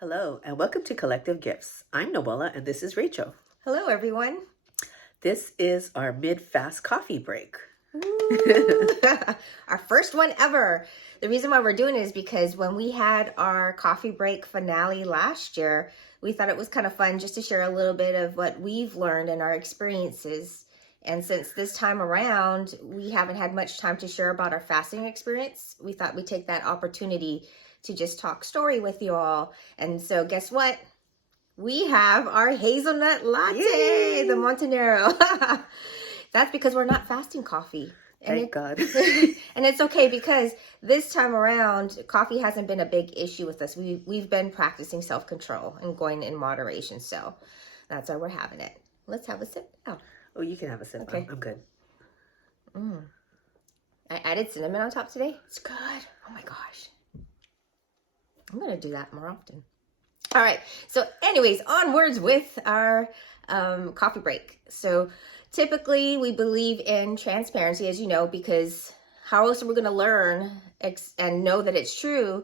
Hello, and welcome to Collective Gifts. I'm Noella, and this is Rachel. Hello, everyone. This is our mid-fast coffee break. Our first one ever. The reason why we're doing it is because when we had our coffee break finale last year, we thought it was kind of fun just to share a little bit of what we've learned and our experiences. And since this time around, we haven't had much time to share about our fasting experience, we thought we'd take that opportunity to just talk story with you all. And so guess what? We have our hazelnut latte, Yay! the Montanero. That's because we're not fasting coffee. Thank God. And it's okay because this time around, coffee hasn't been a big issue with us. We've been practicing self-control and going in moderation. So that's why we're having it. Let's have a sip now. Oh, you can have a sip. Okay. I'm good. I added cinnamon on top today. It's good. Oh my gosh. I'm going to do that more often. All right. So anyways, onwards with our coffee break. So typically we believe in transparency, as you know, because how else are we going to learn and know that it's true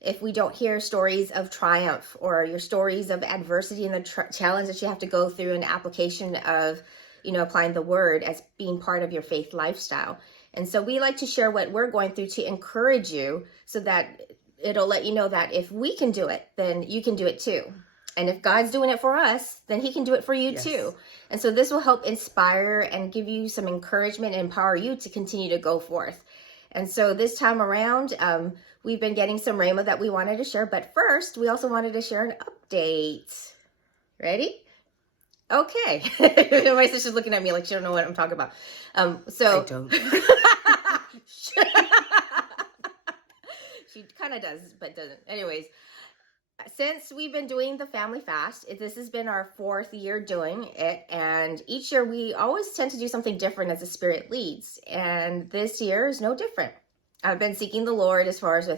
if we don't hear stories of triumph or your stories of adversity and the challenge that you have to go through and application of, applying the word as being part of your faith lifestyle. And so we like to share what we're going through to encourage you so that it'll let you know that if we can do it, then you can do it too. And if God's doing it for us, then he can do it for you too. And so this will help inspire and give you some encouragement and empower you to continue to go forth. And so this time around, we've been getting some rhema that we wanted to share. But first, we also wanted to share an update. Ready? Okay. My sister's looking at me like she don't know what I'm talking about. I don't. She kind of does, but doesn't. Anyways, since we've been doing the family fast, this has been our 4th year doing it. And each year we always tend to do something different as the Spirit leads. And this year is no different. I've been seeking the Lord as far as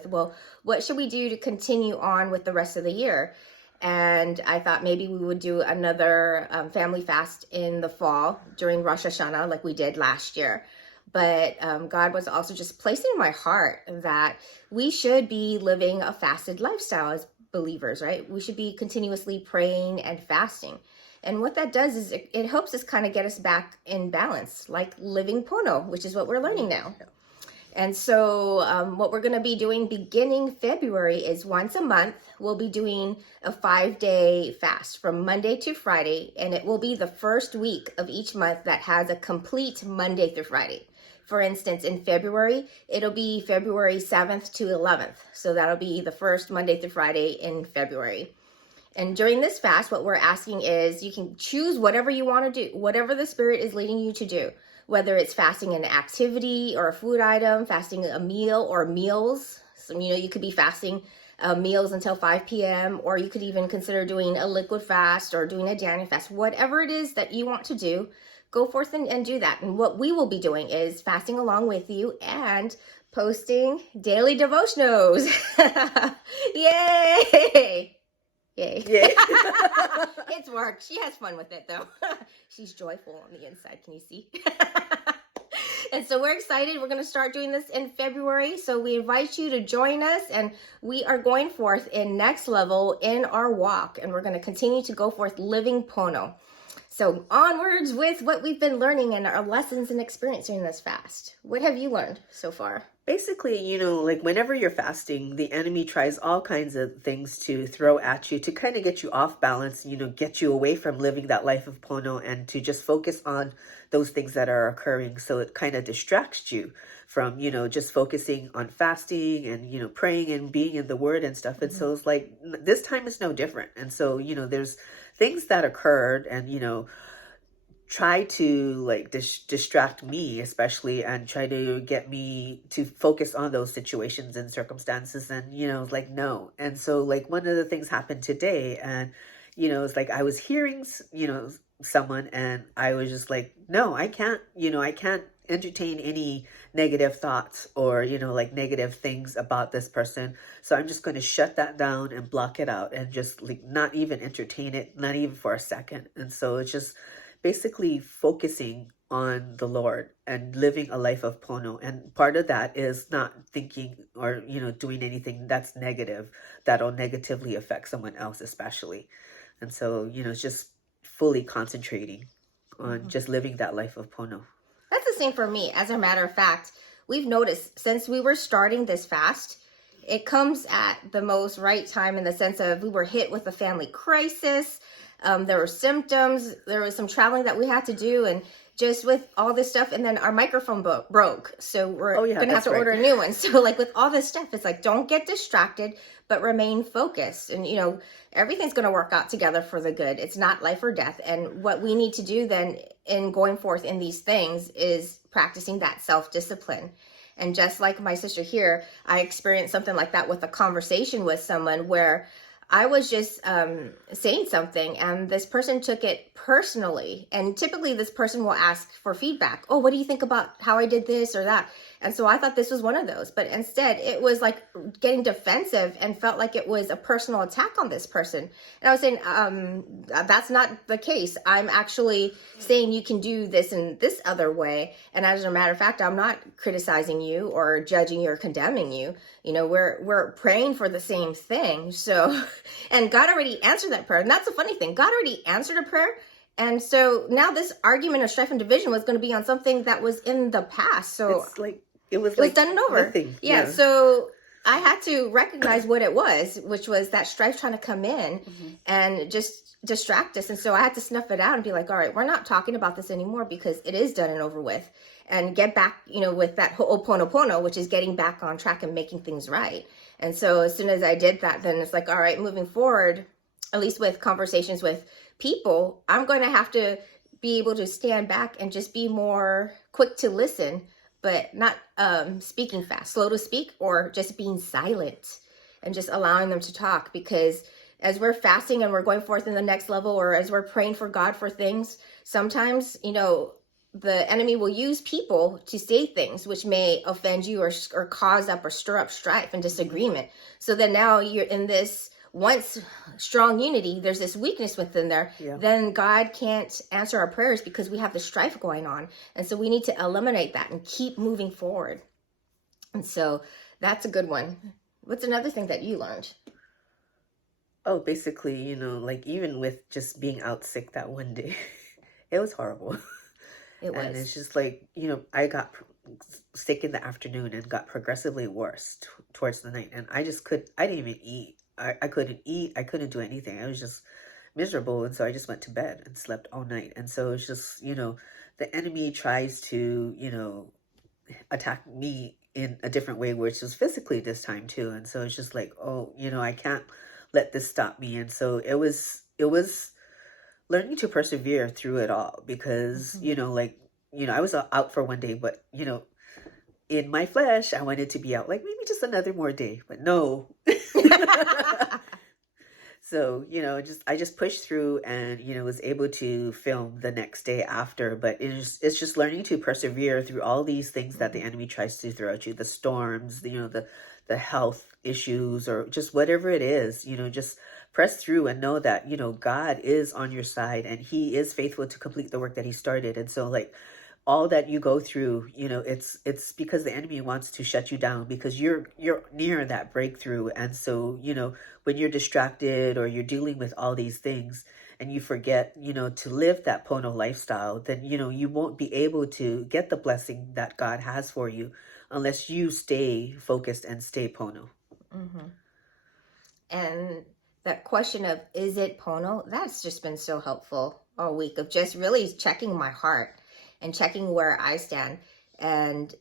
what should we do to continue on with the rest of the year? And I thought maybe we would do another family fast in the fall during Rosh Hashanah like we did last year. But God was also just placing in my heart that we should be living a fasted lifestyle as believers, right? We should be continuously praying and fasting. And what that does is it helps us kind of get us back in balance, like living Pono, which is what we're learning now. And so what we're going to be doing beginning February is once a month, we'll be doing a 5-day fast from Monday to Friday. And it will be the first week of each month that has a complete Monday through Friday. For instance, in February, it'll be February 7th to 11th. So that'll be the first Monday through Friday in February. And during this fast, what we're asking is you can choose whatever you want to do, whatever the Spirit is leading you to do, whether it's fasting an activity or a food item, fasting a meal or meals. So, you could be fasting meals until 5 p.m., or you could even consider doing a liquid fast or doing a Daniel fast. Whatever it is that you want to do, go forth and do that. And what we will be doing is fasting along with you and posting daily devotionals. Yay! Yay. Yay. It's work. She has fun with it though. She's joyful on the inside. Can you see? And so we're excited. We're going to start doing this in February. So we invite you to join us, and we are going forth in next level in our walk. And we're going to continue to go forth living Pono. So onwards with what we've been learning and our lessons and experience during this fast. What have you learned so far? Basically, like whenever you're fasting, the enemy tries all kinds of things to throw at you to kind of get you off balance, get you away from living that life of Pono and to just focus on those things that are occurring. So it kind of distracts you from, just focusing on fasting and, praying and being in the word and stuff. And so it's like, this time is no different. And so, there's things that occurred and, try to like distract me especially and try to get me to focus on those situations and circumstances, and like no. And so like one of the things happened today, and it's like I was hearing someone, and I was just like, no, I can't entertain any negative thoughts or like negative things about this person. So I'm just going to shut that down and block it out and just like not even entertain it, not even for a second. And so it's just basically focusing on the Lord and living a life of Pono. And part of that is not thinking or, doing anything that's negative, that'll negatively affect someone else, especially. And so, it's just fully concentrating on just living that life of Pono. That's the same for me. As a matter of fact, we've noticed since we were starting this fast, it comes at the most right time in the sense of we were hit with a family crisis. There were symptoms. There was some traveling that we had to do, and just with all this stuff, and then our microphone broke, so we're gonna have to order a new one. So like with all this stuff, it's like don't get distracted, but remain focused, and everything's gonna work out together for the good. It's not life or death, and what we need to do then in going forth in these things is practicing that self-discipline. And just like my sister here, I experienced something like that with a conversation with someone where I was just saying something and this person took it personally. And typically this person will ask for feedback. Oh, what do you think about how I did this or that? And so I thought this was one of those. But instead, it was like getting defensive and felt like it was a personal attack on this person. And I was saying, that's not the case. I'm actually saying you can do this in this other way. And as a matter of fact, I'm not criticizing you or judging you or condemning you. We're praying for the same thing. So, and God already answered that prayer. And that's the funny thing. God already answered a prayer. And so now this argument of strife and division was going to be on something that was in the past. So it was done and over. Nothing. Yeah. So I had to recognize what it was, which was that strife trying to come in and just distract us. And so I had to snuff it out and be like, all right, we're not talking about this anymore because it is done and over with. And get back, with that ho'oponopono, which is getting back on track and making things right. And so as soon as I did that, then it's like, all right, moving forward, at least with conversations with people, I'm going to have to be able to stand back and just be more quick to listen, but not speaking fast, slow to speak, or just being silent and just allowing them to talk. Because as we're fasting and we're going forth in the next level, or as we're praying for God for things, sometimes, the enemy will use people to say things which may offend you or cause up or stir up strife and disagreement. So then now you're in this once strong unity, there's this weakness within there. Yeah. Then God can't answer our prayers because we have the strife going on. And so we need to eliminate that and keep moving forward. And so that's a good one. What's another thing that you learned? Oh, basically, even with just being out sick that one day, it was horrible. It was. And it's just like, I got sick in the afternoon and got progressively worse towards the night. And I didn't even eat. I couldn't eat. I couldn't do anything. I was just miserable. And so I just went to bed and slept all night. And so it's just, the enemy tries to, attack me in a different way, which is physically this time too. And so it's just like, oh, I can't let this stop me. And so it was learning to persevere through it all because, I was out for one day, but, in my flesh, I wanted to be out like maybe just another more day, but no. So, I just pushed through and, was able to film the next day after, but it's just learning to persevere through all these things that the enemy tries to throw at you, the storms, the health issues, or just whatever it is, just press through and know that, God is on your side and he is faithful to complete the work that he started. And so like all that you go through, it's because the enemy wants to shut you down because you're near that breakthrough. And so, when you're distracted or you're dealing with all these things and you forget, to live that Pono lifestyle, then, you won't be able to get the blessing that God has for you unless you stay focused and stay Pono. Mm-hmm. And that question of, is it Pono? That's just been so helpful all week of just really checking my heart and checking where I stand. And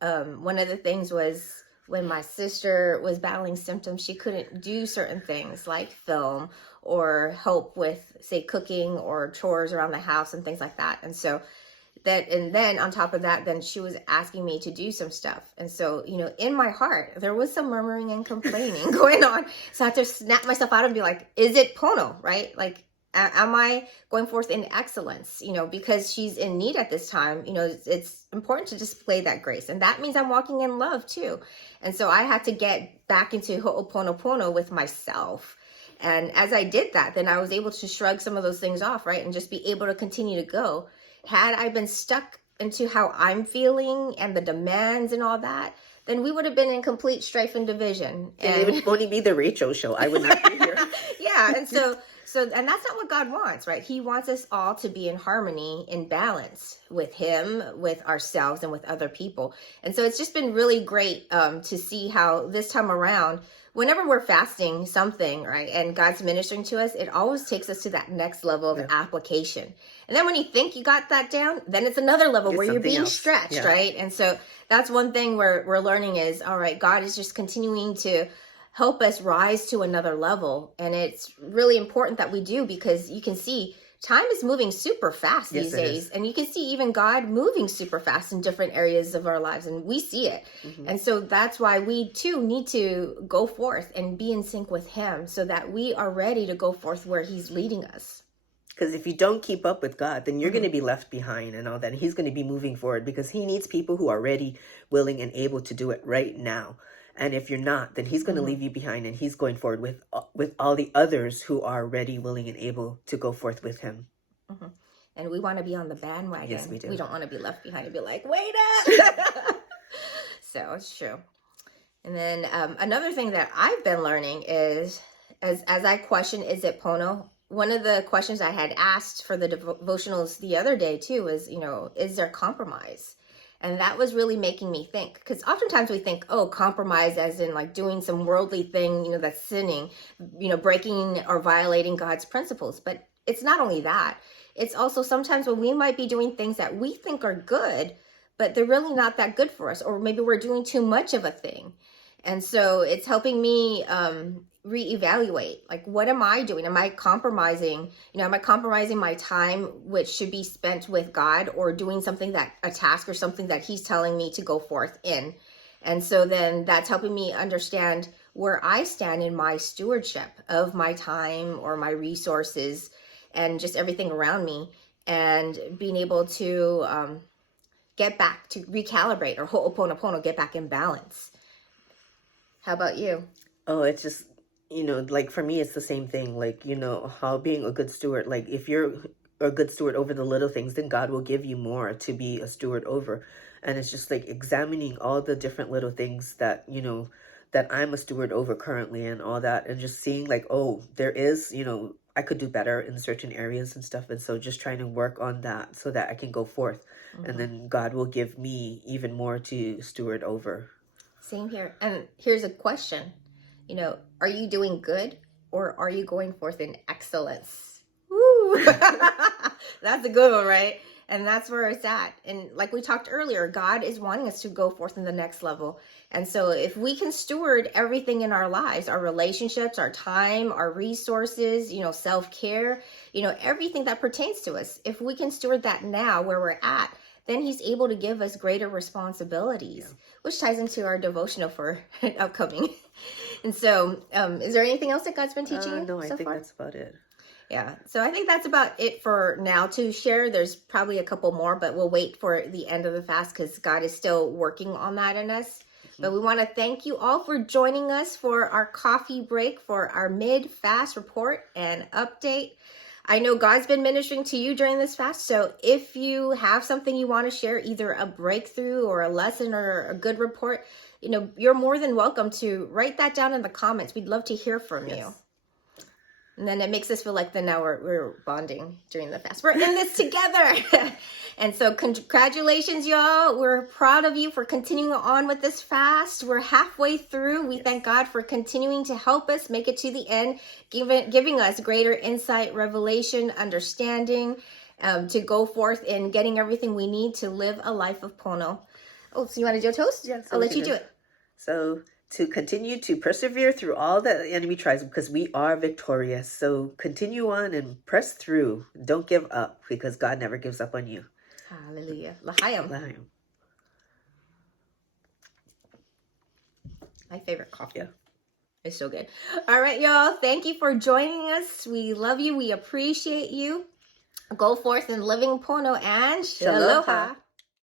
one of the things was when my sister was battling symptoms, she couldn't do certain things like film or help with, say, cooking or chores around the house and things like that. And so and then on top of that, then she was asking me to do some stuff. And so, in my heart, there was some murmuring and complaining going on. So I had to snap myself out and be like, is it Pono, right? Like, am I going forth in excellence? Because she's in need at this time, it's important to display that grace. And that means I'm walking in love too. And so I had to get back into ho'oponopono with myself And as I did that, then I was able to shrug some of those things off, right? And just be able to continue to go. Had I been stuck into how I'm feeling and the demands and all that, then we would have been in complete strife and division. And it would only be the Rachel show. I would not be here. Yeah. And so, and that's not what God wants, right? He wants us all to be in harmony, in balance with him, with ourselves, and with other people. And so it's just been really great to see how this time around, whenever we're fasting something, right, and God's ministering to us, it always takes us to that next level of application. And then when you think you got that down, then it's another level where you're being stretched, right? And so that's one thing we're learning is, all right, God is just continuing to help us rise to another level. And it's really important that we do, because you can see time is moving super fast these days. And you can see even God moving super fast in different areas of our lives. And we see it. And so that's why we too need to go forth and be in sync with him, so that we are ready to go forth where he's leading us. Because if you don't keep up with God, then you're going to be left behind and all that. And he's going to be moving forward, because he needs people who are ready, willing, and able to do it right now. And if you're not, then he's going to leave you behind, and he's going forward with all the others who are ready, willing, and able to go forth with him. And we want to be on the bandwagon. Yes, we do. We don't want to be left behind and be like, wait up. So it's true. And then another thing that I've been learning is, as I question, is it Pono? One of the questions I had asked for the devotionals the other day too was, is there compromise? And that was really making me think, because oftentimes we think, oh, compromise as in like doing some worldly thing, that's sinning, breaking or violating God's principles. But it's not only that. It's also sometimes when we might be doing things that we think are good, but they're really not that good for us. Or maybe we're doing too much of a thing. And so it's helping me reevaluate, like, what am I doing? Am I compromising? Am I compromising my time, which should be spent with God, or doing something a task or something that he's telling me to go forth in? And so then that's helping me understand where I stand in my stewardship of my time or my resources and just everything around me, and being able to get back to recalibrate, or ho'oponopono, get back in balance. How about you? Oh, it's just, like for me, it's the same thing. Like, how being a good steward, like if you're a good steward over the little things, then God will give you more to be a steward over. And it's just like examining all the different little things that, that I'm a steward over currently and all that. And just seeing like, oh, there is, I could do better in certain areas and stuff. And so just trying to work on that so that I can go forth. And then God will give me even more to steward over. Same here. And here's a question. Are you doing good, or are you going forth in excellence? Woo! That's a good one, right? And that's where it's at. And like we talked earlier, God is wanting us to go forth in the next level. And so if we can steward everything in our lives, our relationships, our time, our resources, self-care, everything that pertains to us, if we can steward that now where we're at, then he's able to give us greater responsibilities, which ties into our devotional for upcoming. And so, is there anything else that God's been teaching you No, I so think far? that's about it. Yeah. So I think that's about it for now to share. There's probably a couple more, but we'll wait for the end of the fast, because God is still working on that in us. But we want to thank you all for joining us for our coffee break, for our mid-fast report and update. I know God's been ministering to you during this fast. So if you have something you want to share, either a breakthrough or a lesson or a good report, you're more than welcome to write that down in the comments. We'd love to hear from you. And then it makes us feel like now we're bonding during the fast. We're in this together. And so congratulations, y'all. We're proud of you for continuing on with this fast. We're halfway through. We thank God for continuing to help us make it to the end, giving us greater insight, revelation, understanding, to go forth in getting everything we need to live a life of Pono. Oh, so you want to do a toast? Yes. I'll let you do it. So to continue to persevere through all that the enemy tries, because we are victorious. So continue on and press through. Don't give up, because God never gives up on you. Hallelujah. L'chaim. L'chaim. My favorite coffee. Yeah. It's so good. All right, y'all. Thank you for joining us. We love you. We appreciate you. Go forth in living Pono and Shaloha.